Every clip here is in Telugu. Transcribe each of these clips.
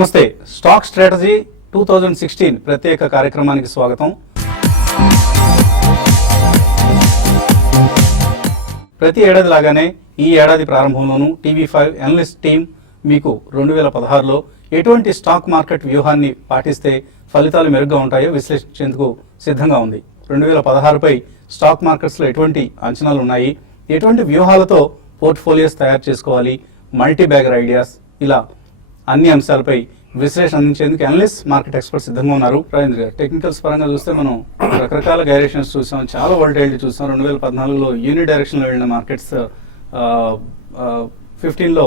నమస్తే. స్టాక్ స్ట్రాటజీ 2016 ప్రత్యేక కార్యక్రమానికి స్వాగతం. ప్రతి ఏడాది లాగానే ఈ ఏడాది ప్రారంభంలోనూ టీవీ5 అనలిస్ట్ టీం మీకు 2016లో ఎటువంటి స్టాక్ మార్కెట్ వ్యూహాన్ని పాటిస్తే ఫలితాలు మెరుగ్గా ఉంటాయో విశ్లేషించేందుకు సిద్ధంగా ఉంది. 2016పై స్టాక్ మార్కెట్స్లో ఎటువంటి అంచనాలు ఉన్నాయి, ఎటువంటి వ్యూహాలతో పోర్ట్ఫోలియోస్ తయారు చేసుకోవాలి, మల్టీ బ్యాగర్ ఐడియాస్, ఇలా అన్ని అంశాలపై విశ్లేషణ అందించేందుకు అనలిస్ట్ మార్కెట్ ఎక్స్పర్ట్ సిద్ధంగా ఉన్నారు. రాజేంద్ర గారు, టెక్నికల్స్ పరంగా చూస్తే మనం రకరకాల గైరేషన్స్ చూసాం, చాలా వాలటైలిటీ చూసాం. 2014లో యూని డైరెక్షన్లో వెళ్ళిన మార్కెట్స్ 15లో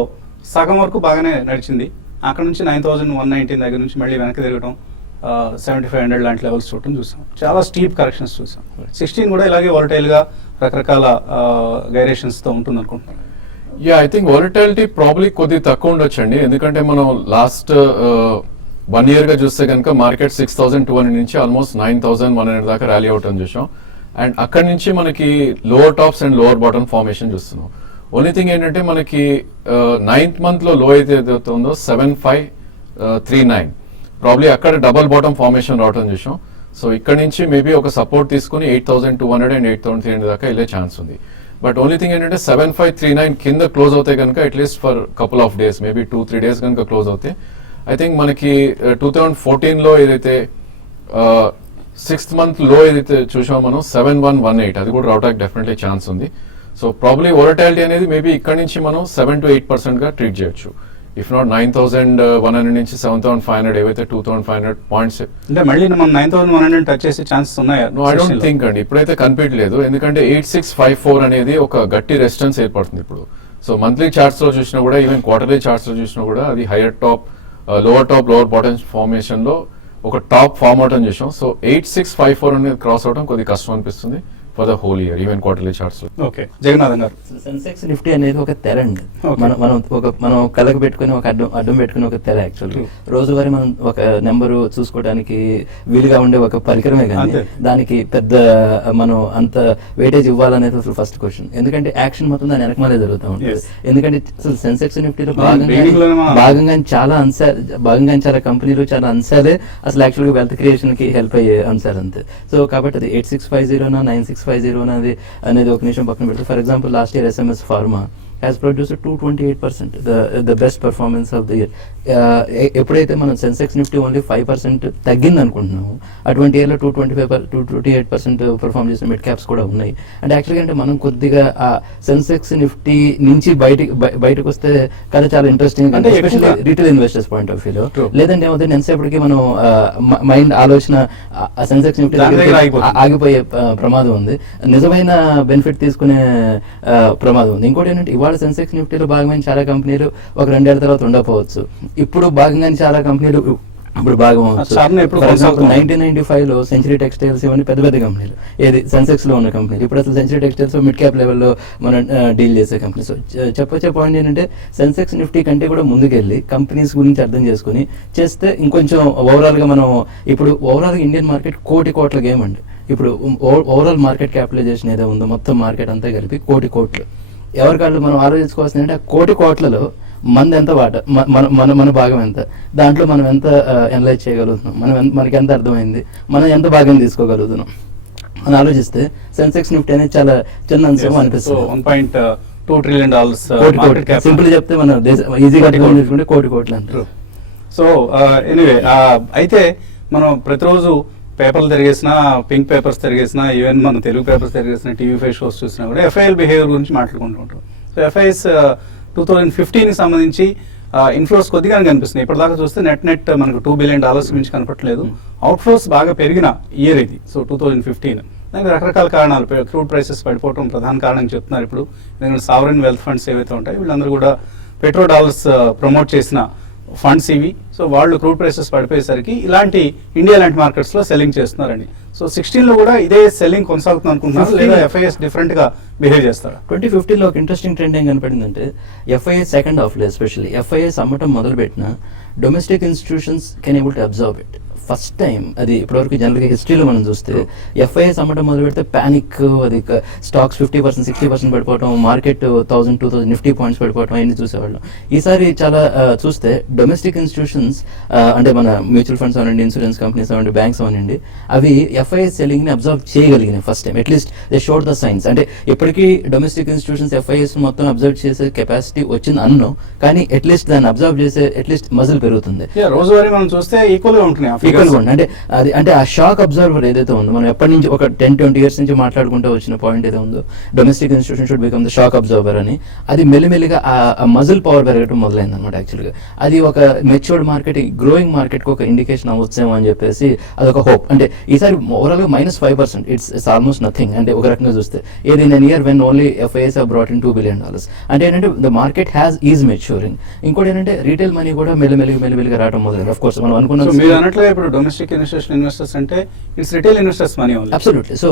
సగం వరకు బాగానే నడిచింది. అక్కడ నుంచి 9119 దగ్గర నుంచి మళ్ళీ వెనక్కి తిరగడం, 7500 లాంటి లెవెల్స్ చూసాం. చాలా స్టీప్ కరెక్షన్స్ చూసాం. 16 కూడా ఇలాగే వాలటైల్గా రకరకాల గైరేషన్స్తో ఉంటుంది అనుకుంటున్నాను. ఐ థింక్ వాలటాలిటీ ప్రాబ్లీ కొద్దిగా తక్కువ ఉండొచ్చండి. ఎందుకంటే మనం లాస్ట్ 1 year గా చూస్తే కనుక మార్కెట్ 6200 నుంచి ఆల్మోస్ట్ 9100 దాకా ర్యాలీ అవటం చూసాం. అండ్ అక్కడి నుంచి మనకి lower tops and lower bottom formation చూస్తున్నాం. ఓన్లీ థింగ్ ఏంటంటే మనకి 9th month లో లో అయితే ఉందో 7539 ప్రాబ్లీ అక్కడ డబల్ బాటమ్ ఫార్మేషన్ రావటం చూసాం. సో ఇక్కడ నుంచి మేబీ ఒక సపోర్ట్ తీసుకుని 8200 అండ్ 8300 దాకా వెళ్ళే ఛాన్స్ ఉంది. బట్ ఓన్లీ థింగ్ ఏంటంటే 7539 కింద క్లోజ్ అవుతాయి కనుక at least for couple of days, maybe 2-3 days కనుక క్లోజ్ అవుతాయి. ఐ థింక్ మనకి 2014లో ఏదైతే 6th month లో ఏదైతే చూసామో మనం 7118 అది కూడా రావడానికి డెఫినెట్లీ ఛాన్స్ ఉంది. సో ప్రాబ్లీ వోలటాలిటీ అనేది మేబీ ఇక్కడ నుంచి మనం 7-8% గా ట్రీట్ చేయొచ్చు. ఇఫ్ నాట్ 9100 నుంచి 7500 ఏవైతే 2500 పాయింట్స్ అంటే మళ్ళీ మనం 9100 టచ్ చేసే ఛాన్సెస్ ఉన్నాయా? నో, ఐ డోంట్ థింక్ అండి. ఇప్పుడైతే కనిపించలేదు. ఎందుకంటే 8654 అనేది ఒక గట్టి రెసిస్టెన్స్ ఏర్పడుతుంది ఇప్పుడు. సో మంత్లీ చార్ట్స్ లో చూసినా కూడా, ఈవెన్ క్వార్టర్లీ చార్ట్స్ లో చూసినా కూడా అది hire top lower top lower bottom formation లో ఒక టాప్ ఫార్మ్ అవటం చూసాం. సో 8654 అనేది క్రాస్ అవడం కొద్దిగా కష్టం అనిపిస్తుంది for the whole year, even quarterly charts లో. ఓకే, జగన్నాథన్ గారు. సెన్సెక్స్ నిఫ్టీ అనేది ఒక తెర అండి. మనం కళ్ళకు పెట్టుకుని ఒక అడ్డం పెట్టుకుని ఒక తెర. యాక్చువల్లీ రోజువారీ మనం ఒక నెంబరు చూసుకోవడానికి వీలుగా ఉండే ఒక పరికరమే కానీ దానికి పెద్ద మనం అంత వెయిటేజ్ ఇవ్వాలనేది అసలు ఫస్ట్ క్వశ్చన్. ఎందుకంటే యాక్షన్ మొత్తం దాని వెనకమాలే జరుగుతూ ఉంటుంది. ఎందుకంటే అసలు సెన్సెక్స్ నిఫ్టీలో భాగంగా చాలా కంపెనీలు, చాలా అంశాలే అసలు యాక్చువల్ గా వెల్త్ క్రియేషన్ కి హెల్ప్ అయ్యే అంశాలు అంతే. సో కాబట్టి అది 8650 9650 అనేది ఒక నిమిషం పక్కన పెడితే, for example last year SMS Pharma has produced 228%, the best performance of the year. ఎప్పుడైతే మనం సెన్సెక్స్ నిఫ్టీ ఓన్లీ 5% తగ్గింది అనుకుంటున్నాము, అటువంటి ఇయర్లో 228% పర్ఫార్మ్ చేసిన మిడ్ క్యాప్స్ కూడా ఉన్నాయి. అంటే యాక్చువల్గా అంటే మనం కొద్దిగా ఆ సెన్సెక్స్ నిఫ్టీ నుంచి బయటకు వస్తే కదా చాలా ఇంట్రెస్టింగ్, అంటే especially retail investors point of వ్యూలో. లేదంటే ఏమవుతుంది, ఎంతసేపటికి మనం మైండ్ ఆలోచన సెన్సెక్స్ నిఫ్టీ ఆగిపోయే ప్రమాదం ఉంది, నిజమైన బెనిఫిట్ తీసుకునే ప్రమాదం ఉంది. ఇంకోటి ఏంటంటే ఇవాళ సెన్సెక్స్ నిఫ్టీలో భాగమైన చాలా కంపెనీలు ఒక 2 ఏళ్ల తర్వాత ఉండకపోవచ్చు. ఇప్పుడు భాగంగానే చాలా కంపెనీలు ఇప్పుడు భాగం 1995లో సెంచరీ టెక్స్టైల్స్ ఇవన్నీ పెద్ద పెద్ద కంపెనీలు, ఏది సెన్సెక్స్ లో ఉన్న కంపెనీలు. ఇప్పుడు అసలు సెంచరీ టెక్స్టైల్స్ మిడ్ క్యాప్ లెవెల్లో మనం డీల్ చేసే కంపెనీ. సో చెప్పొచ్చే పాయింట్ ఏంటంటే సెన్సెక్స్ నిఫ్టీ కంటే కూడా ముందుకెళ్ళి కంపెనీస్ గురించి అర్థం చేసుకుని చేస్తే ఇంకొంచెం ఓవరాల్ గా మనం ఇప్పుడు ఓవరాల్ ఇండియన్ మార్కెట్ కోట్ల గేమ్ అండి. ఇప్పుడు ఓవరాల్ మార్కెట్ క్యాపిటలైజేషన్ ఏదో ఉందో మొత్తం మార్కెట్ అంతా కలిపి కోట్లు. ఎవరికాళ్ళు మనం ఆలోచించుకోవాల్సింది అంటే ఆ కోట్లలో మనది ఎంత వాట, మన భాగం ఎంత, దాంట్లో మనం ఎంత ఎనలైజ్ చేయగలుగుతున్నాం, మనకి ఎంత అర్థమైంది, మనం ఎంత భాగం తీసుకోగలుగుతున్నాం అని ఆలోచిస్తే సెన్సెక్స్ నిఫ్టీ అనేది చాలా చిన్న అంశం అనిపిస్తుంది. $1.2 trillion సింపుల్ చెప్తే మనం ఈజీగా తీసుకుంటే కోట్లు అంటారు. సో ఎనీవే, అయితే మనం ప్రతిరోజు పేపర్లు తిరిగేసినా, పింక్ పేపర్స్ తిరిగేసినా, ఈవెన్ మన తెలుగు పేపర్స్ తిరిగేసిన టీవీ5 షోస్ చూసినా కూడా FIL బిహేవియర్ గురించి మాట్లాడుకుంటూ ఉంటాం. సో FIS 2015కి సంబంధించి ఇన్ఫ్లోస్ కొద్దిగానే కనిపిస్తున్నాయి. ఇప్పటిదాకా చూస్తే నెట్ మనకు $2 billion మించి కనపట్లేదు. అవుట్ఫ్లోస్ బాగా పెరిగిన ఇయర్ ఇది. సో 2015 దానికి రకరకాల కారణాలు, క్రూడ్ ప్రైసెస్ పడిపోవడం ప్రధాన కారణం చెప్తున్నారు. ఇప్పుడు ఎందుకంటే సావరెన్ వెల్త్ ఫండ్స్ ఏవైతే ఉంటాయో వీళ్ళందరూ కూడా పెట్రో డాలర్స్ ప్రమోట్ చేసిన ఫండ్స్ ఇవి. సో వాళ్ళు క్రూడ్ ప్రైసెస్ పడిపోయేసరికి ఇలాంటి ఇండియా లాంటి మార్కెట్స్ లో సెల్లింగ్ చేస్తున్నారండి. సో 16లో కూడా ఇదే సెల్లింగ్ కొనసాగుతుంది అనుకుంటున్నారు, లేదా FIS డిఫరెంట్ గా బిహేవ్ చేస్తారు? 2015లో ఒక ఇంట్రెస్టింగ్ ట్రెండ్ ఏం కనపడిందంటే FIS సెకండ్ హాఫ్ లో ఎస్పెషల్లీ FIS అమ్మటం మొదలు పెట్టిన domestic institutions can able to observe it. First time అది ఇప్పటివరకు జనరల్గా హిస్టరీలో మనం చూస్తే ఎఫ్ఐఎస్ అమ్మటం మొదలు పెడితే ప్యానిక్, అది స్టాక్స్ 50% 60% పడిపోవడం, మార్కెట్ 1000-2000 నిఫ్టీ పాయింట్స్ పడిపోవడం అవన్నీ చూసేవాళ్ళం. ఈసారి చాలా చూస్తే డొమెస్టిక్ ఇన్స్టిట్యూషన్స్ అంటే మన మ్యూచువల్ ఫండ్స్ అవ్వండి, ఇన్సూరెన్స్ కంపెనీస్ అవ్వండి, బ్యాంక్స్ అవ్వండి, అవి ఎఫ్ఐఎస్ సెల్లింగ్ ని అబ్జర్వ్ చేయగలిగినాయి first time. At least they showed the signs. అంటే ఇప్పటికీ డొమెస్టిక్ ఇన్స్టిట్యూషన్స్ ఎఫ్ఐఎస్ మొత్తం అబ్జర్వ్ చేసే కెపాసిటీ వచ్చింది అన్నో, కానీ అట్లీస్ట్ దాన్ని అబ్జర్వ్ చేసే అట్లీస్ట్ మజిల్ పెరుగుతుంది. రోజువారీ మనం చూస్తే ఈక్వల్ గా ఉంటున్నాయి. అంటే అది అంటే ఆ షాక్ అబ్జర్వర్ ఏదైతే ఉందో, మనం ఎప్పటి నుంచి ఒక 10-20 years నుంచి మాట్లాడుకుంటూ వచ్చిన పాయింట్ ఏదో ఉందో, domestic institution should become the shock absorber అని, అది మెల్లిమెల్లిగా ఆ మజిల్ పవర్ పెరగడం మొదలైంది అనమాట. యాక్చువల్గా అది ఒక మెచ్యూర్డ్ మార్కెట్, గ్రోయింగ్ మార్కెట్ కు ఒక ఇండికేషన్ అవ్వచ్చేమో అని చెప్పేసి అదొక హోప్. అంటే ఈసారి ఓవరాల్ గా -5%, ఇట్స్ ఆల్మోస్ట్ నథింగ్. అంటే ఒక రకంగా చూస్తే ఏది in an year when only FIIs have brought in $2 billion. అంటే ఏంటంటే the market has is maturing. ఇంకోటి ఏంటంటే రీటైల్ మనీ కూడా మెల్లిమెల్లిగా రావడం మొదలైంది. ఆఫ్ కోర్స్ మనం అనుకున్నాం మీరు అన్నట్లుగా ఇప్పుడు డొమెస్టిక్ ఇన్స్టిట్యూషన్ ఇన్వెస్టర్స్ అంటే it's retail investors money only. Absolutely. So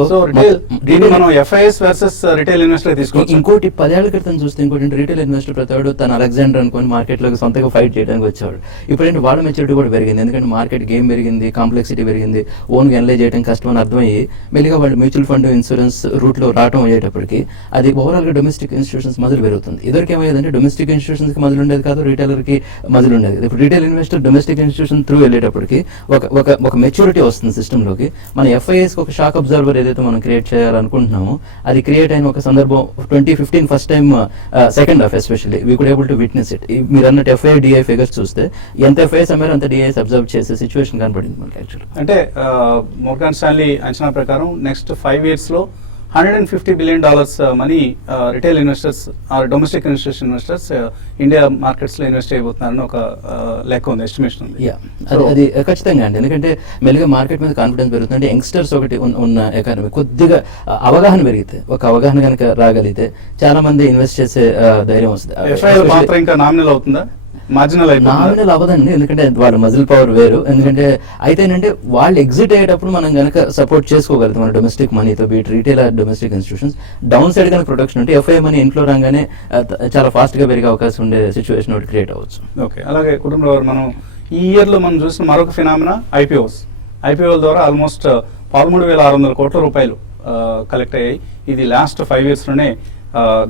దీన్ని మనం ఎఫ్ఐఎస్ వర్సెస్ రిటైల్ ఇన్వెస్టర్ తీసుకోవచ్చు. ఇంకోటి 10 ఏళ్ల క్రితం చూస్తే ఇంకోటి రిటైల్ ఇన్వెస్టర్ ప్రతివాడు తన అలెగ్జాండర్ అనుకుని మార్కెట్ లో సొంతంగా ఫైట్ చేయడానికి వచ్చేవాడు. ఇప్పుడు ఏంటి వాళ్ళ మెచ్యూరిటీ కూడా పెరిగింది, ఎందుకంటే మార్కెట్ గేమ్ పెరిగింది, కాంప్లెక్సిటీ పెరిగింది, ఓన్ గా ఎనలైజ్ చేయడం కష్టం అని అర్థమయ్యి మెల్లిగా వాళ్ళు మ్యూచువల్ ఫండ్, ఇన్సూరెన్స్ రూట్ లో రావడం అయ్యేటప్పటికి అది ఓవరాల్ గా డొమెస్టిక్ ఇన్స్టిట్యూషన్స్ మొదలు పెరుగుతుంది. ఇదివరకు ఏమయ్యేదంటే డొమెస్టిక్ ఇన్స్టిట్యూషన్స్ కి మొదలు ఉండేది కాదు, రిటైలర్ కి మొదలు ఉండేది. ఇప్పుడు retail investor domestic institution through వెళ్ళేటప్పటికి ఒక మెచ్యూరిటీ వస్తుంది సిస్టమ్ లోకి. మన ఎఫ్ఐఎస్ ఒక షాక్ అబ్జర్వర్ ఏదైతే మనం క్రియేట్ చేయాలనుకుంటున్నామో అది క్రియేట్ అయిన ఒక సందర్భం 2015 first time, second half especially we could able to witness it. మీరు అన్నట్టు ఎఫ్ఐ డిఐ ఫిగర్స్ చూస్తే ఎంత ఎఫ్ఐఎస్ అమ్మారు అంత డిఐఎస్ అబ్జర్వ్ చేసే సిచ్యువేషన్ కనపడింది మనకి. యాక్చువల్లీ అంటే మోర్గాన్ స్టాన్లీ అంచనా ప్రకారం నెక్స్ట్ 5 years లో $150 billion money retail investors or domestic institution investors India markets లో ఇన్వెస్ట్ అయిపోతున్నారని ఒక లెక్క ఉంది, ఎస్టిమేషన్ ఉంది. అది ఖచ్చితంగా అండి, ఎందుకంటే మెల్లిగా మార్కెట్ మీద కాన్ఫిడెన్స్ పెరుగుతుంది. యంగ్స్టర్స్ ఒకటి ఉన్న ఎకానమీ కొద్దిగా అవగాహన పెరిగితే, ఒక అవగాహన కనుక రాగలిగితే చాలా మంది ఇన్వెస్ట్ చేసే ధైర్యం వస్తుంది. ఎఫ్ఐఎల్ పాత్ర ఇంకా నామినల్ అవుతుందా? నామినల్ అవ్వదండి, ఎందుకంటే వాళ్ళ మజిల్ పవర్ వేరు. ఎందుకంటే అయితే ఏంటంటే వాళ్ళు ఎగ్జిట్ అయ్యేటప్పుడు మనం కనుక సపోర్ట్ చేసుకోగలుగుతాం మన డొమెస్టిక్ మనీతో, beat retail domestic institutions. Down side కనుక ప్రొటెక్షన్ ఉంటే ఎఫ్ఐ మనీ ఇంట్లో రాగానే చాలా ఫాస్ట్ గా పెరిగే అవకాశం ఉండే సిచ్యువేషన్ ఒకటి క్రియేట్ అవ్వచ్చు. ఓకే, అలాగే కుటుంబంలో మనం ఈ ఇయర్ లో మనం చూసిన మరొక ఫినామినా ఐపీఓల ద్వారా ఆల్మోస్ట్ 13,600 కోట్ల రూపాయలు కలెక్ట్ అయ్యాయి. ఇది లాస్ట్ 5 years లోనే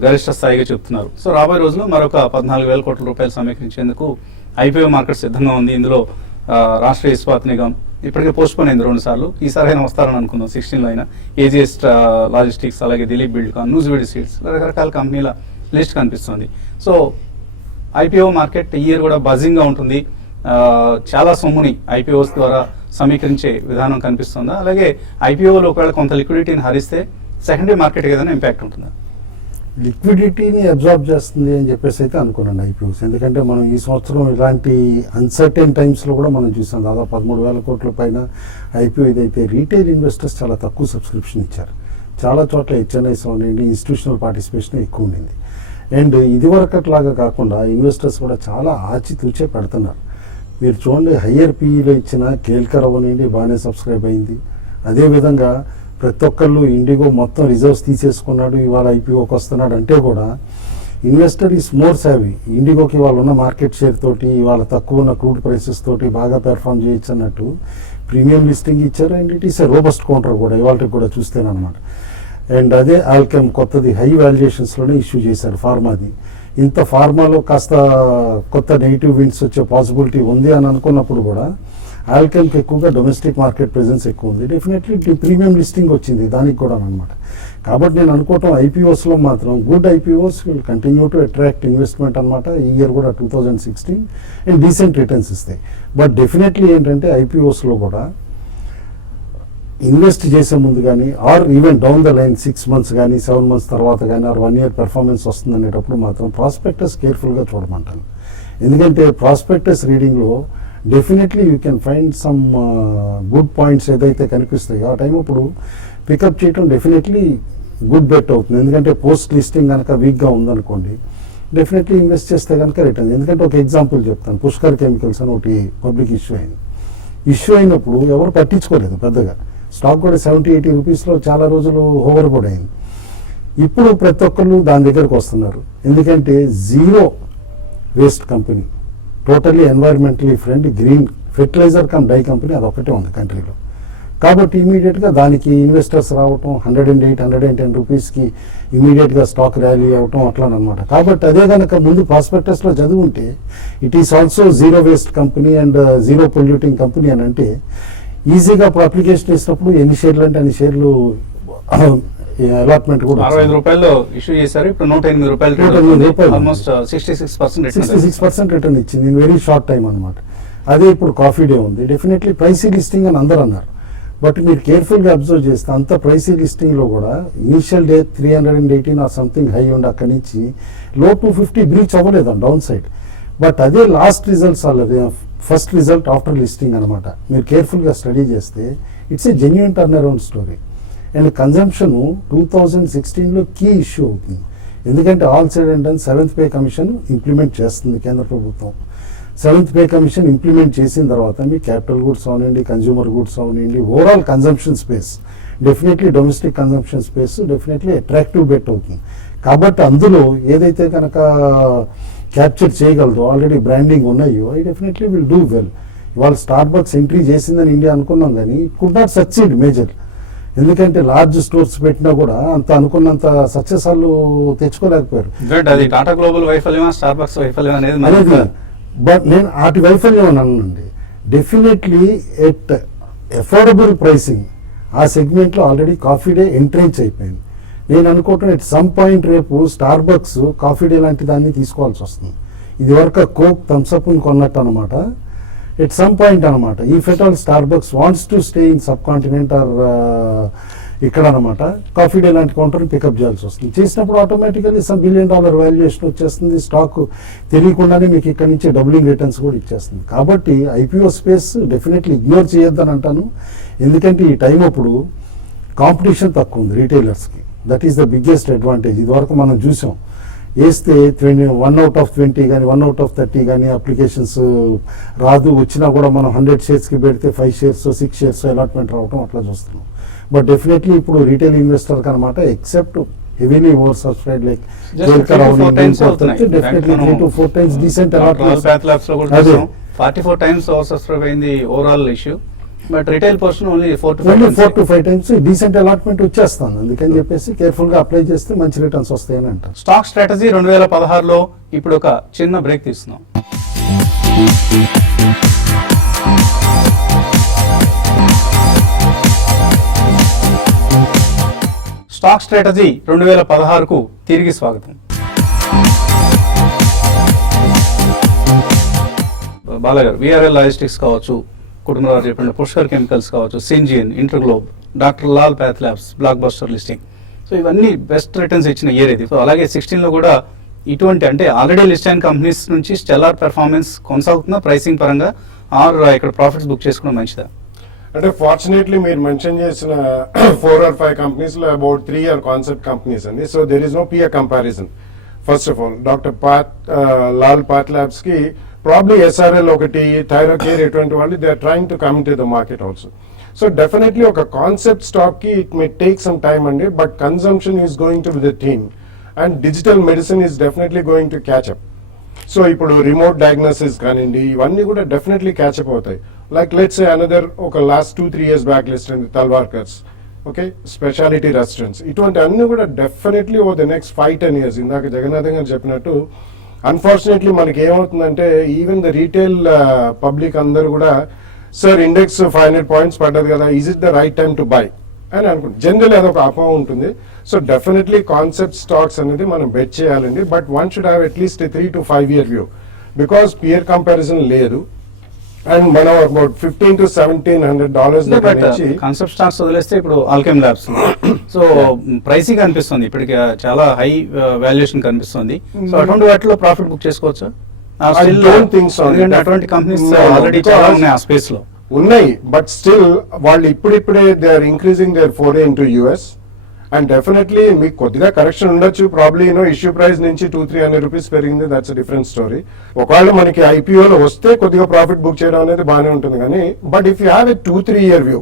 గరిష్ట స్థాయిగా చెప్తున్నారు. సో రాబోయే రోజుల్లో మరొక 14,000 కోట్ల రూపాయలు సమీకరించేందుకు ఐపీఓ మార్కెట్ సిద్ధంగా ఉంది. ఇందులో రాష్ట్రీయ ఇస్పాత్ నిగమ్ ఇప్పటికే పోస్ట్ పోన్ అయింది 2 సార్లు, ఈసారి అయినా వస్తారని అనుకుందాం 16 లో అయినా. ఏజిఎస్ లాజిస్టిక్స్, అలాగే దిలీప్ బిల్డ్కాన్, నూజివీడ్ సీడ్స్, రకరకాల కంపెనీల లిస్ట్ కనిపిస్తుంది. సో ఐపీఓ మార్కెట్ ఈ ఇయర్ కూడా బజింగ్ గా ఉంటుంది. చాలా సొమ్ముని ఐపీఓస్ ద్వారా సమీకరించే విధానం కనిపిస్తుందా? అలాగే ఐపీఓలో ఒకవేళ కొంత లిక్విడిటీని హరిస్తే సెకండరీ మార్కెట్ ఏదైనా ఇంపాక్ట్ ఉంటుందా? లిక్విడిటీని అబ్జార్బ్ చేస్తుంది అని చెప్పేసి అయితే అనుకున్నాను ఐపీఓస్. ఎందుకంటే మనం ఈ సంవత్సరం ఇలాంటి అన్సర్టెన్ టైమ్స్లో కూడా మనం చూసాం, దాదాపు 13,000 కోట్ల పైన ఐపీఓ. ఇదైతే రీటైల్ ఇన్వెస్టర్స్ చాలా తక్కువ సబ్స్క్రిప్షన్ ఇచ్చారు. చాలా చోట్ల హెచ్ఎన్ఐస్ అనేది ఇన్స్టిట్యూషనల్ పార్టిసిపేషన్ ఎక్కువ ఉండింది. అండ్ ఇదివరకట్లాగా కాకుండా ఇన్వెస్టర్స్ కూడా చాలా ఆచితూచే పెడుతున్నారు. మీరు చూడండి, హయ్యర్ పీఈలో ఇచ్చిన కేల్కర్ అవనండి బాగానే సబ్స్క్రైబ్ అయింది. అదేవిధంగా ప్రతి ఒక్కళ్ళు ఇండిగో మొత్తం రిజర్వ్స్ తీసేసుకున్నాడు, ఇవాళ ఐపీఓకి వస్తున్నాడు అంటే కూడా ఇన్వెస్టర్ ఈస్ మోర్ సేవీ. ఇండిగోకి ఇవాళ ఉన్న మార్కెట్ షేర్ తోటి, ఇవాళ తక్కువ ఉన్న క్రూడ్ ప్రైసెస్ తోటి బాగా పెర్ఫామ్ చేయొచ్చు అన్నట్టు ప్రీమియం లిస్టింగ్ ఇచ్చారు. And it is a robust counter కూడా ఇవాళకి కూడా చూస్తేనమాట. అండ్ అదే ఆల్కెమ్ కొత్తది హై వాల్యుయేషన్స్లోనే ఇష్యూ చేశారు ఫార్మాది. ఇంత ఫార్మాలో కాస్త కొత్త నెగిటివ్ విండ్స్ వచ్చే పాసిబిలిటీ ఉంది అని అనుకున్నప్పుడు కూడా ఆల్కెమ్కి ఎక్కువగా డొమెస్టిక్ మార్కెట్ ప్రెజెన్స్ ఎక్కువ ఉంది. డెఫినెట్లీ ప్రీమియం లిస్టింగ్ వచ్చింది దానికి కూడా అనమాట. కాబట్టి నేను అనుకోవటం ఐపీఓస్లో మాత్రం good IPOs will continue to attract investment అనమాట. ఈ ఇయర్ కూడా 2016 అండ్ డీసెంట్ రిటర్న్స్ ఇస్తాయి. బట్ డెఫినెట్లీ ఏంటంటే ఐపీఓస్లో కూడా ఇన్వెస్ట్ చేసే ముందు కానీ or even down the line 6 months కానీ 7 months తర్వాత కానీ ఆర్ 1 year పెర్ఫార్మెన్స్ వస్తుంది అనేటప్పుడు మాత్రం ప్రాస్పెక్టస్ కేర్ఫుల్గా చూడమంటాను. ఎందుకంటే ప్రాస్పెక్టస్ రీడింగ్లో definitely you can find some good points ఏదైతే కనిపిస్తాయో ఆ టైం అప్పుడు పికప్ చేయడం డెఫినెట్లీ గుడ్ బెట్ అవుతుంది. ఎందుకంటే పోస్ట్ లిస్టింగ్ కనుక వీక్గా ఉందనుకోండి, డెఫినెట్లీ ఇన్వెస్ట్ చేస్తే కనుక రిటర్న్. ఎందుకంటే ఒక ఎగ్జాంపుల్ చెప్తాను, పుష్కర్ కెమికల్స్ అని ఒకటి పబ్లిక్ ఇష్యూ అయింది. ఇష్యూ అయినప్పుడు ఎవరు పట్టించుకోలేదు పెద్దగా. స్టాక్ కూడా 70-80 రూపీస్లో చాలా రోజులు ఓవర్ కూడా అయింది. ఇప్పుడు ప్రతి ఒక్కళ్ళు దాని దగ్గరకు వస్తున్నారు. ఎందుకంటే zero waste company, totally environmentally friendly green fertiliser cum dye company అదొకటే ఉంది కంట్రీలో. కాబట్టి ఇమీడియట్గా దానికి ఇన్వెస్టర్స్ రావటం 108, 110 రూపీస్కి ఇమీడియట్గా స్టాక్ ర్యాలీ అవటం అట్లానమాట. కాబట్టి అదే కనుక ముందు ప్రాస్పెక్టస్లో చదివి ఉంటే it is also zero waste company and zero polluting company అని అంటే ఈజీగా ఇప్పుడు అప్లికేషన్ ఇచ్చినప్పుడు ఎన్ని షేర్లు అంటే అన్ని షేర్లు అలాట్మెంట్ కూడా 65 రూపాయలు ఇష్యూ చేశారు, ఇప్పుడు 108 రూపాయలు, 108 రూపాయలు. ఆల్మోస్ట్ 66% 66% రిటర్న్ ఇచ్చింది ఇన్ వెరీ షార్ట్ టైం అనమాట. అదే ఇప్పుడు కాఫీ డే ఉంది, డెఫినెట్లీ ప్రైసీ లిస్టింగ్ అని అందరూ అన్నారు. బట్ మీరు కేర్ఫుల్గా అబ్జర్వ్ చేస్తే అంత ప్రైసీ లిస్టింగ్లో కూడా initial day 318 or something high ఉండి అక్కడి నుంచి లో 250 బ్రీచ్ అవ్వలేదు డౌన్ సైడ్. బట్ అదే లాస్ట్ రిజల్ట్స్ అల్లది ఫస్ట్ రిజల్ట్ ఆఫ్టర్ లిస్టింగ్ అనమాట. మీరు కేర్ఫుల్గా స్టడీ చేస్తే it's a genuine turn around story. And consumption 2016లో కీ ఇష్యూ అవుతుంది. ఎందుకంటే all said and done 7th pay commission implement చేస్తుంది కేంద్ర ప్రభుత్వం. 7th పే కమిషన్ ఇంప్లిమెంట్ చేసిన తర్వాత మీ క్యాపిటల్ గూడ్స్ అవనండి, consumer goods అవనండి, overall consumption space definitely domestic consumption space definitely attractive bet అవుతుంది. కాబట్టి అందులో ఏదైతే కనుక క్యాప్చర్ చేయగలదో ఆల్రెడీ బ్రాండింగ్ ఉన్నాయో I definitely will do well. ఇవాళ స్టార్బక్స్ ఎంట్రీ చేసిందని ఇండియా అనుకున్నాం కానీ it could not succeed major. ఎందుకంటే లార్జ్ స్టోర్స్ పెట్టినా కూడా అంత అనుకున్నంత సక్సెస్ వాళ్ళు తెచ్చుకోలేకపోయారు. అది టాటా గ్లోబల్ వైఫల్యం, స్టార్బక్స్ వైఫల్యం అనేది అనేది బట్ నేను వాటి వైఫల్యం అన్నానండి. డెఫినెట్లీ ఎట్ అఫోర్డబుల్ ప్రైసింగ్ ఆ సెగ్మెంట్లో ఆల్రెడీ కాఫీ డే ఎంట్రేజ్ అయిపోయింది. నేను అనుకోవటం ఎట్ సమ్ పాయింట్ రేపు స్టార్బక్స్ కాఫీ డే లాంటి దాన్ని తీసుకోవాల్సి వస్తుంది. ఇది వరకు కోక్ థమ్స్అప్ కొన్నట్టు అనమాట. ఎట్ సమ్ పాయింట్ అనమాట if at all Starbucks wants to stay in subcontinent or ఇక్కడ అనమాట కాఫీ డే లాంటి కౌంటర్ని పికప్ చేయాల్సి వస్తుంది. చేసినప్పుడు ఆటోమేటికల్లీ $1 బిలియన్ వాల్యుయేషన్ వచ్చేస్తుంది. స్టాక్ తెలియకుండానే మీకు ఇక్కడ నుంచి డబులింగ్ రిటర్న్స్ కూడా ఇచ్చేస్తుంది. కాబట్టి ఐపీఓ స్పేస్ డెఫినెట్లీ ఇగ్నోర్ చేయొద్దని అంటాను. ఎందుకంటే ఈ టైం అప్పుడు కాంపిటీషన్ తక్కువ ఉంది రీటైలర్స్కి. That is the biggest advantage. ఇదివరకు మనం చూసాం వేస్తే 1 out of 20 కానీ 1 out of 30 కానీ అప్లికేషన్స్ రాదు, వచ్చినా కూడా మనం 100 షేర్స్కి పెడితే 5 షేర్స్ 6 షేర్స్ అలాట్మెంట్ రావడం అట్లా చూస్తున్నాం. బట్ డెఫినెట్లీ ఇప్పుడు రీటైల్ ఇన్వెస్టర్ అనమాట except heavily over subscribe like definitely 3 to 4 times decent allotment 44 times over subscribe అయింది overall issue. But retail portion only 4 to 5 times decent allotment వచ్చేస్తాను. అందుకని చెప్పేసి కేర్ఫుల్ గా అప్లై చేస్తే మంచి రిటర్న్స్ వస్తాయని అంటారు. స్టాక్ స్ట్రాటజీ 2016లో ఇప్పుడు ఒక చిన్న బ్రేక్ తీస్తున్నాం. స్టాక్ స్ట్రాటజీ 2016కు తిరిగి స్వాగతం. బాలగారు, విఆర్ఎల్ లాజిస్టిక్స్ కావచ్చు, కుటుంబరావు చెప్పండి, పుష్కర్ కెమికల్స్ కావచ్చు, సింజియన్, InterGlobe, doctor Lal path labs, blockbuster listing. So ఇవన్నీ బెస్ట్ రిటర్న్స్ ఇచ్చిన ఇయర్ ఇది. సో అలాగే 16లో కూడా ఇటువంటి అంటే ఆల్రెడీ లిస్ట్ అయిన కంపెనీస్ నుంచి స్టెల్లార్ పెర్ఫార్మెన్స్ కొనసాగుతుందా ప్రైసింగ్ పరంగా, ఆర్ ఇక్కడ ప్రాఫిట్స్ బుక్ చేసుకోవడం మంచిదా? అంటే ఫార్చునేట్లీ మీరు మెన్షన్ చేసిన 4 or 5 కంపెనీస్ లో అబౌట్ 3 are కాన్సెప్ట్ కంపెనీస్ అండి. So there is no peer comparison. First of all doctor Lal path labs కి ప్రాబ్లీ SRL ఒకటి, థైరోకేర్ ఇటువంటి వాళ్ళు they are trying to come to the market also. So definitely ఒక కాన్సెప్ట్ స్టాక్ కి it may take some time అండి, but consumption is going to be the theme and digital medicine is definitely going to catch up. So ఇప్పుడు రిమోట్ డయాగ్నోసిస్ కానివ్వండి, ఇవన్నీ కూడా డెఫినెట్లీ క్యాచ్ అప్ అవుతాయి. లైక్ లెట్స్ సే అనదర్ ఒక లాస్ట్ 2-3 years బ్యాక్ లిస్ట్ అండి తల్వార్కర్స్, ఓకే, స్పెషాలిటీ రెస్టారెంట్స్, ఇటువంటి అన్ని కూడా definitely over the next 5-10 years ఇందాక జగన్నాథం గారు చెప్పినట్టు అన్ఫార్చునేట్లీ మనకి ఏమవుతుందంటే ఈవెన్ ద రీటైల్ పబ్లిక్ అందరూ కూడా సార్ ఇండెక్స్ 500 points పడ్డది కదా, is it the right time to buy అని అనుకుంటుంది. జనరల్ అదొక అపోహ ఉంటుంది. సో డెఫినెట్లీ కాన్సెప్ట్ స్టాక్స్ అనేది మనం బెట్ చేయాలండి, but one should have at least 3 to 5 year view, because peer comparison లేదు. అండ్ మనం అబౌట్ $1,500 to $1,700 దగ్గర నుంచి కాన్సెప్ట్ స్టాక్స్ వదిలేస్తే ఇప్పుడు ఆల్కెమ్ ల్యాబ్స్ సో ప్రైసింగ్ కనిపిస్తుంది, ఇప్పటికి చాలా హై వాల్యుయేషన్ కనిపిస్తుంది. సో అటువంటి వాటిలో ప్రాఫిట్ బుక్ చేసుకోవచ్చు. అటువంటి కంపెనీస్ ఆల్రెడీ చాలా ఉన్నాయి ఆ స్పేస్ లో ఉన్నాయి, బట్ స్టిల్ వాళ్ళు ఇప్పుడిప్పుడే they are increasing their foray into US. And definitely మీకు కొద్దిగా కరెక్షన్ ఉండొచ్చు, ప్రాబ్లీ ఇష్యూ ప్రైస్ నుంచి 200-300 రూపీస్ పెరిగింది, దట్స్ డిఫరెంట్ స్టోరీ. ఒకవేళ మనకి ఐపీఓలో వస్తే కొద్దిగా ప్రాఫిట్ బుక్ చేయడం అనేది బాగానే ఉంటుంది కానీ, but if you have a 2-3 year view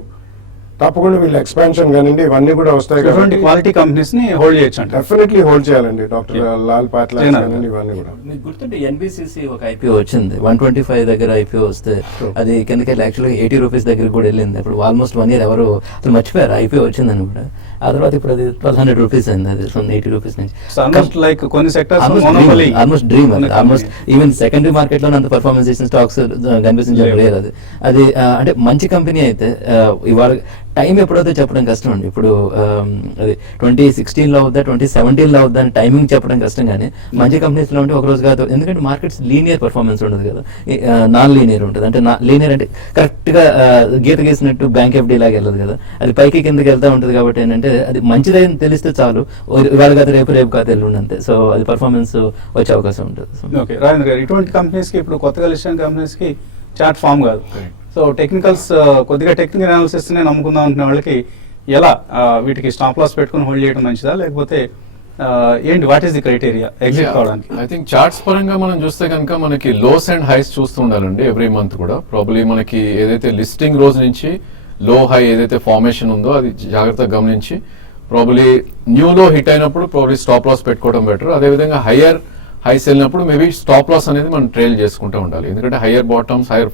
తప్పకుండా వీళ్ళ ఎక్స్పాన్షన్ కానివ్వండి ఇవన్నీ కూడా వస్తాయి ఇటువంటి కాబట్టి క్వాలిటీ కంపెనీస్ ని హోల్డ్ చేయొచ్చు అంట. డెఫినెట్లీ హోల్డ్ చేయాలండి. డాక్టర్ లాల్ పాట్లా China. కానివ్వండి ఇవన్నీ కూడా. మీకు గుర్తుంటే ఎన్బిసిసి ఒక ఐపీఓ వచ్చింది 125 దగ్గర ఐపీఓ వస్తే అది కిందకి వెళ్ళి యాక్చువల్గా 80 రూపీస్ దగ్గర కూడా వెళ్ళింది. ఇప్పుడు ఆల్మోస్ట్ 1 year ఎవరు అసలు మర్చిపోయారు ఐపీఓ వచ్చిందని కూడా. ఆ తర్వాత ఇప్పుడు అది 1200 రూపీస్ అయింది, అది 80 రూపీస్ నుంచి. ఆల్మోస్ట్ లైక్ కొన్ని సెక్టర్స్ ఆల్మోస్ట్ డ్రీమ్ అది. ఆల్మోస్ట్ ఈవెన్ సెకండరీ మార్కెట్ లో అంత పర్ఫార్మెన్స్ చేసిన స్టాక్స్ కనిపిస్తుంది రేర్ అది. అది అంటే మంచి కంపెనీ అయితే ఇవాళ టైం ఎప్పుడైతే చెప్పడం కష్టం అండి. ఇప్పుడు అది 2016 లో అవుద్దా 2017 లో అవుద్దా అని టైమింగ్ చెప్పడం కష్టం, కానీ మంచి కంపెనీస్ లో ఉంటే ఒక రోజు కాదు. ఎందుకంటే మార్కెట్స్ లీనియర్ పర్ఫార్మెన్స్ ఉండదు కదా, నాన్ లీనియర్ ఉంటుంది. అంటే లీనియర్ అంటే కరెక్ట్ గా గీత గీసినట్టు బ్యాంక్ ఎఫ్డీ లాగా వెళ్ళదు కదా, అది పైకి కిందకి వెళ్తా ఉంటుంది. కాబట్టి ఏంటంటే అది మంచిదని తెలిస్తే చాలు, ఇవాళ కాదు రేపు కాదు ఎల్లుండి అంతే. సో అది పర్ఫార్మెన్స్ వచ్చే అవకాశం ఉంటుంది. ఓకే రాజేంద్ర గారు, ఇటువంటి కంపెనీస్ కి ఇప్పుడు కొత్తగా లిస్ట్ అయిన కంపెనీస్ కి చార్ట్ ఫామ్ కాదు. సో టెక్నికల్స్ కొద్దిగా టెక్నికల్ అనాలిసిస్ నే నమ్ముకుందాం అనుకునే వాళ్ళకి ఎలా వీటికి స్టాప్ లాస్ పెట్టుకుని హోల్డ్ చేయడం మంచిదా, లేకపోతే ఏంటి what is the criteria exit కావడానికి? ఐ థింక్ చార్ట్స్ పరంగా మనం చూస్తే కనుక మనకి లోస్ అండ్ హైస్ చూస్తూ ఉండాలండి ఎవ్రీ మంత్ కూడా. ప్రాబ్లీ మనకి ఏదైతే లిస్టింగ్ రోజు నుంచి లో హై ఏదైతే ఫార్మేషన్ ఉందో అది జాగ్రత్తగా గమనించి ప్రాబ్లీ న్యూ లో హిట్ అయినప్పుడు ప్రాబ్లీ స్టాప్ లాస్ పెట్టుకోవడం బెటర్. అదేవిధంగా హయ్యర్ హైస్ వెళ్ళినప్పుడు మేబీ స్టాప్ లాస్ అనేది మనం ట్రైల్ చేసుకుంటూ ఉండాలి. ఎందుకంటే higher bottoms higher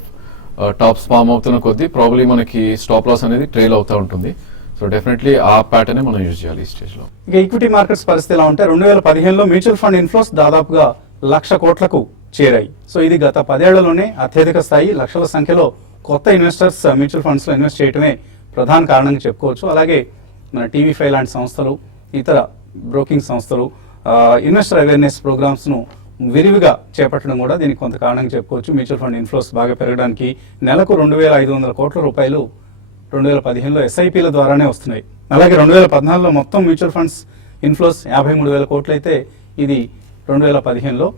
tops form అవుతున్న కొద్దీ ప్రాబ్లీ మనకి స్టాప్ లాస్ అనేది ట్రైల్ అవుతూ ఉంటుంది. సో డెఫినెట్లీ ఆ ప్యాటర్న్ మనం యూజ్ చేయాలి ఈ స్టేజ్ లో. ఇక ఈక్విటీ మార్కెట్స్ పరిస్థితి ఎలా ఉంటే 2015లో మ్యూచువల్ ఫండ్ ఇన్ఫ్లోస్ దాదాపుగా 1,00,000 కోట్లకు చేరాయి. సో ఇది గత 10 ఏళ్లలోనే అత్యధిక స్థాయి. లక్షల సంఖ్యలో కొత్త ఇన్వెస్టర్స్ మ్యూచువల్ ఫండ్స్ లో ఇన్వెస్ట్ చేయడమే ప్రధాన కారణంగా చెప్పుకోవచ్చు. అలాగే మన టీవీ5 లాంటి సంస్థలు, ఇతర బ్రోకింగ్ సంస్థలు ఇన్వెస్టర్ అవేర్నెస్ ప్రోగ్రామ్స్ ను విరివిగా చేపట్టడం కూడా దీనికి కొంత కారణంగా చెప్పుకోవచ్చు. మ్యూచువల్ ఫండ్ ఇన్ఫ్లోస్ బాగా పెరగడానికి నెలకు 2,500 కోట్ల రూపాయలు 2015లో ఎస్ఐపిల ద్వారానే వస్తున్నాయి. అలాగే 2014లో మొత్తం మ్యూచువల్ ఫండ్స్ ఇన్ఫ్లోస్ 53,000 కోట్లు అయితే ఇది 2015లో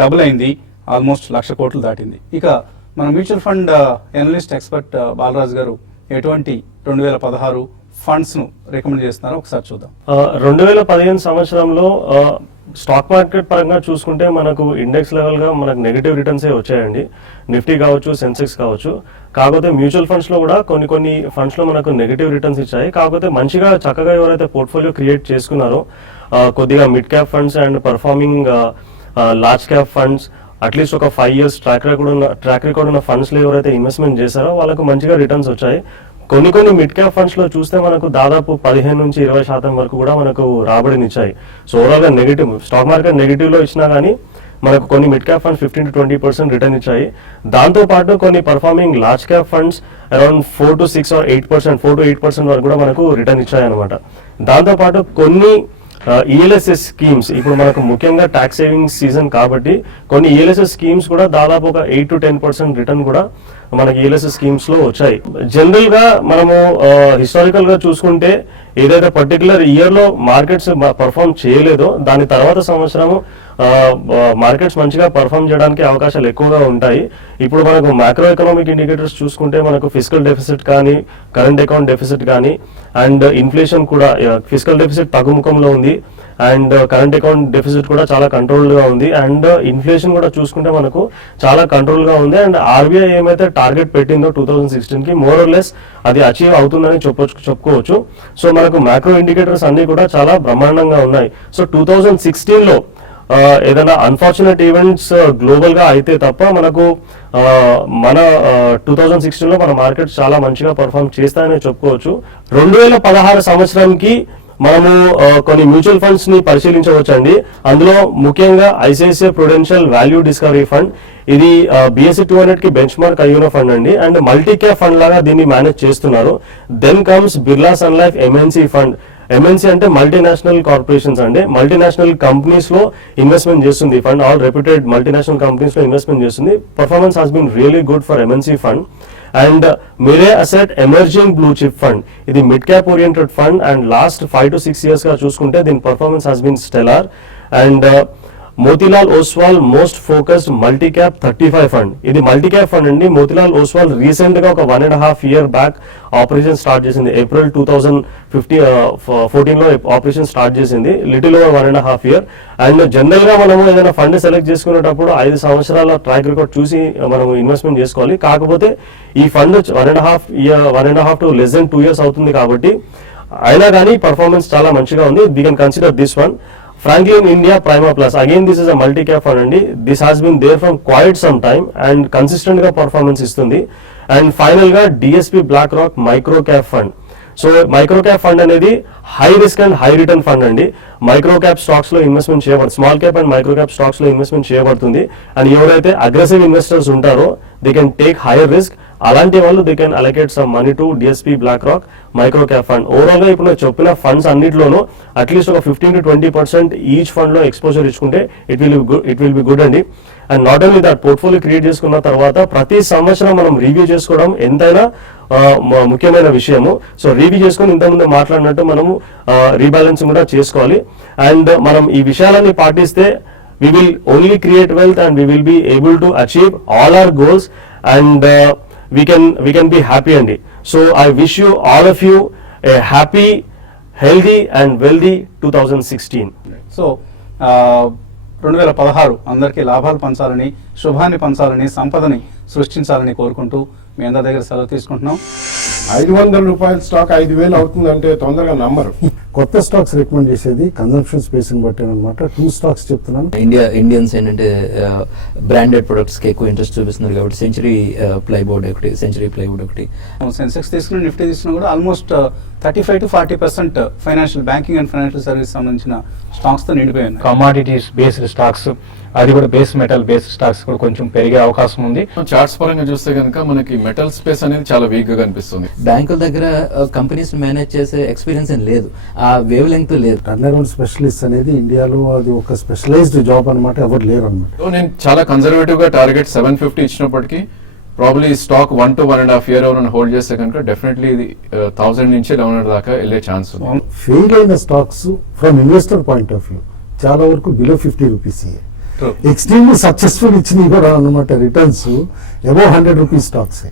డబుల్ అయింది, ఆల్మోస్ట్ 1,00,000 కోట్లు దాటింది. ఇక మన mutual fund analyst expert Balaraj garu ఎటువంటి 2016 ఫండ్స్ ను రికమెండ్ చేస్తున్నారో ఒకసారి చూద్దాం. 2015 సంవత్సరంలో స్టాక్ మార్కెట్ పరంగా చూసుకుంటే మనకు ఇండెక్స్ లెవెల్ గా మనకు నెగిటివ్ రిటర్న్స్ వచ్చాయండి. నిఫ్టీ కావచ్చు, సెన్సెక్స్ కావచ్చు. కాకపోతే మ్యూచువల్ ఫండ్స్ లో కూడా కొన్ని ఫండ్స్ లో మనకు నెగిటివ్ రిటర్న్స్ ఇచ్చాయి. కాకపోతే మంచిగా చక్కగా ఎవరైతే పోర్ట్ఫోలియో క్రియేట్ చేసుకున్నారో కొద్దిగా mid cap funds and performing large cap funds at least ఒక 5 years ట్రాక్ రికార్డ్ ఉన్న ఫండ్స్ లో ఎవరైతే ఇన్వెస్ట్మెంట్ చేశారో వాళ్ళకు మంచిగా రిటర్న్స్ వచ్చాయి. కొన్ని మిడ్ క్యాప్ ఫండ్స్ లో చూస్తే మనకు దాదాపు 15 నుంచి 20% వరకు కూడా మనకు రాబడినిచ్చాయి. సో ఓవరాల్ గా నెగిటివ్ స్టాక్ మార్కెట్ నెగిటివ్ లో ఇచ్చినా కానీ మనకు కొన్ని mid cap funds 15 to 20% return ఇచ్చాయి. దాంతో పాటు కొన్ని performing large cap funds around 4 to 6 or 8% వరకు కూడా మనకు రిటర్న్ ఇచ్చాయి అనమాట. దాంతో పాటు కొన్ని ఈఎల్ఎస్ఎస్ స్కీమ్స్, ఇప్పుడు మనకు ముఖ్యంగా ట్యాక్స్ సేవింగ్స్ సీజన్ కాబట్టి కొన్ని ఈఎల్ఎస్ఎస్ స్కీమ్స్ కూడా దాదాపు ఒక 8 to 10% రిటర్న్ కూడా మనకి ఈఎల్ఎస్ఎస్ స్కీమ్స్ లో వచ్చాయి. జనరల్ గా మనము హిస్టారికల్ గా చూసుకుంటే ఏదైతే పర్టికులర్ ఇయర్ లో మార్కెట్స్ పర్ఫార్మ్ చేయలేదో దాని తర్వాత సంవత్సరము మార్కెట్స్ మంచిగా పర్ఫార్మ్ చేయడానికి అవకాశాలు ఎక్కువగా ఉంటాయి. ఇప్పుడు మనకు మ్యాక్రో ఎకనామిక్ ఇండికేటర్స్ చూసుకుంటే మనకు ఫిజికల్ డెఫిసిట్ కానీ, కరెంట్ అకౌంట్ డెఫిసిట్ కానీ, అండ్ ఇన్ఫ్లేషన్ కూడా ఫిజికల్ డెఫిసిట్ తగ్గుముఖంలో ఉంది, అండ్ కరెంట్ అకౌంట్ డెఫిసిట్ కూడా చాలా కంట్రోల్డ్ గా ఉంది, అండ్ ఇన్ఫ్లేషన్ కూడా చూసుకుంటే మనకు చాలా కంట్రోల్ గా ఉంది. అండ్ ఆర్బీఐ ఏమైతే టార్గెట్ పెట్టిందో 2016 కి మోర్ ఆర్ లెస్ అది అచీవ్ అవుతుందని చెప్పుకోవచ్చు. సో మనకు మ్యాక్రో ఇండికేటర్స్ అన్ని కూడా చాలా బ్రహ్మాండంగా ఉన్నాయి. సో 2016లో ఏదైనా అన్ఫార్చునేట్ ఈవెంట్స్ గ్లోబల్ గా అయితే తప్ప మనకు మన 2016లో మన మార్కెట్స్ చాలా మంచిగా పర్ఫార్మ్ చేస్తాయని చెప్పుకోవచ్చు. 2016 సంవత్సరానికి మనము కొన్ని మ్యూచువల్ ఫండ్స్ ని పరిశీలించవచ్చండి. అందులో ముఖ్యంగా ICICI prudential value discovery fund, ఇది BSE 200 కి బెంచ్ మార్క్ అయ్యున్న ఫండ్ అండి, అండ్ మల్టీ క్యాప్ ఫండ్ లాగా దీన్ని మేనేజ్ చేస్తున్నారు. Then comes Birla sun life MNC fund. MNC అంటే మల్టీనేషనల్ కార్పొరేషన్స్ అండి, మల్టీనేషనల్ కంపెనీస్ లో ఇన్వెస్ట్మెంట్ చేస్తుంది fund. All reputed multinational companies లో ఇన్వెస్ట్మెంట్ చేస్తుంది. Performance has been really good for MNC fund. And Mirae asset emerging blue chip fund, ఇది mid cap oriented fund, and last 5 to 6 years గా చూసుకుంటే దీని performance has been stellar. And Motilal Oswal most focused multi cap 35 fund. ఇది మల్టీ క్యాప్ ఫండ్ అండి. మోతీలాల్ ఓస్వాల్ రీసెంట్ గా ఒక 1.5 year బ్యాక్ ఆపరేషన్ స్టార్ట్ చేసింది. ఏప్రిల్ 2014 లో ఆపరేషన్ స్టార్ట్ చేసింది. Little over 1.5 year. And general గా మనము ఏదైనా ఫండ్ సెలెక్ట్ చేసుకునేటప్పుడు 5 సంవత్సరాల ట్రాక్ రికార్డ్ చూసి మనం ఇన్వెస్ట్మెంట్ చేసుకోవాలి. కాకపోతే ఈ fund 1.5 to less than 2 years అవుతుంది కాబట్టి అయినా కానీ పర్ఫార్మెన్స్ చాలా మంచిగా ఉంది. We can consider this one. Franklin India Prima Plus, again this is a multi-cap fund andi. This has been there from quite some time and consistent ga performance istundi. And final ga DSP BlackRock Micro Cap Fund. So micro cap fund అనేది high risk and high return fund అండి. మైక్రో క్యాప్ స్టాక్స్ లో ఇన్వెస్ట్మెంట్ చేయబడుతుంది. Small cap and micro cap stocks లో ఇన్వెస్ట్మెంట్ చేయబడుతుంది. అండ్ ఎవరైతే అగ్రెసివ్ ఇన్వెస్టర్స్ ఉంటారో they can take higher risk. అలాంటి వాళ్ళు they can allocate some money to DSP BlackRock micro cap fund. Overall గా ఇప్పుడు నేను చెప్పిన ఫండ్స్ అన్నింటిలోనూ అట్లీస్ట్ ఒక 15 to 20% ఈచ్ ఫండ్ లో ఎక్స్పోజర్ ఇచ్చుకుంటే ఇట్ విల్ బి గుడ్ అండి. And not only that, portfolio create చేసుకున్న తర్వాత ప్రతి సంవత్సరం మనం రివ్యూ చేసుకోవడం ఎంతైనా ముఖ్యమైన విషయము. సో రివ్యూ చేసుకొని ఇంతకుముందు మాట్లాడినట్టు మనము రీబ్యాలెన్సింగ్ కూడా చేసుకోవాలి. అండ్ మనం ఈ విషయాలన్నీ పాటిస్తే we will only create wealth and we will be able to achieve all our goals and we can be happy andi. So I wish you all of you a happy, healthy and wealthy 2016. So 2016 అందరికీ లాభాలు పంచాలని, శుభాన్ని పంచాలని, సంపదని సృష్టించాలని కోరుకుంటూ మీ అందరి దగ్గర సెలవు తీసుకుంటున్నాం. 500 రూపాయల స్టాక్ 5,000 అవుతుందంటే తొందరగా నమ్మరు. కొత్త స్టాక్స్ రికమెండ్ చేసేది కన్సంప్షన్ స్పేస్ ని బట్టి అనమాట. 2 స్టాక్స్ చెప్తున్నాను. ఇండియన్స్ ఏంటంటే బ్రాండెడ్ ప్రొడక్ట్స్ కి ఎక్కువ ఇంట్రెస్ట్ చూపిస్తున్నారు కాబట్టి సెంచరీ ప్లైబోర్డ్ ఒకటి. సెన్సెక్స్ తీసుకుని నిఫ్టీ తీసుకున్నా కూడా almost 35 to 40% financial banking and financial service సంబంధించిన స్టాక్స్ తో నిండిపోయి ఉన్నాయి. కమాడిటీస్ బేస్డ్ స్టాక్స్, అది కూడా బేస్ మెటల్ బేస్డ్ స్టాక్స్ కూడా కొంచెం పెరిగే అవకాశం ఉంది. చార్ట్స్ పరంగా చూస్తే కనుక మనకి మెటల్ స్పేస్ అనేది చాలా వీక్ గా కనిపిస్తుంది. బ్యాంకుల దగ్గర కంపెనీస్ మేనేజ్ చేసే ఎక్స్పీరియన్స్ ఏం లేదు, ఆ వేవ్ లెంగ్త్ లేదు. టర్న్ అరౌండ్ స్పెషలిస్ట్ అనేది ఇండియాలో అది ఒక స్పెషలైజ్డ్ జాబ్ అనమాట, ఎవరు లేరు అనమాట. సో నేను చాలా కన్జర్వేటివ్ గా టార్గెట్ 750 ఇచ్చినప్పటికీ ప్రాబ్లీ స్టాక్ 1 to 1.5 year ఎవరైనా హోల్డ్ చేస్తే కనుక డెఫినెట్లీ ఇది 1000 నుంచి 1100 దాకా వెళ్ళే ఛాన్స్ ఉంది. ఫెయిల్ అయిన stocks from investor point of view చాలా వరకు బిలో 50 రూపీస్. ఎక్స్ట్రీమ్లీ సక్సెస్ఫుల్ ఇచ్చినవి కూడా అనమాట రిటర్న్స్ అబౌవ్ 100 రూపీస్ స్టాక్స్.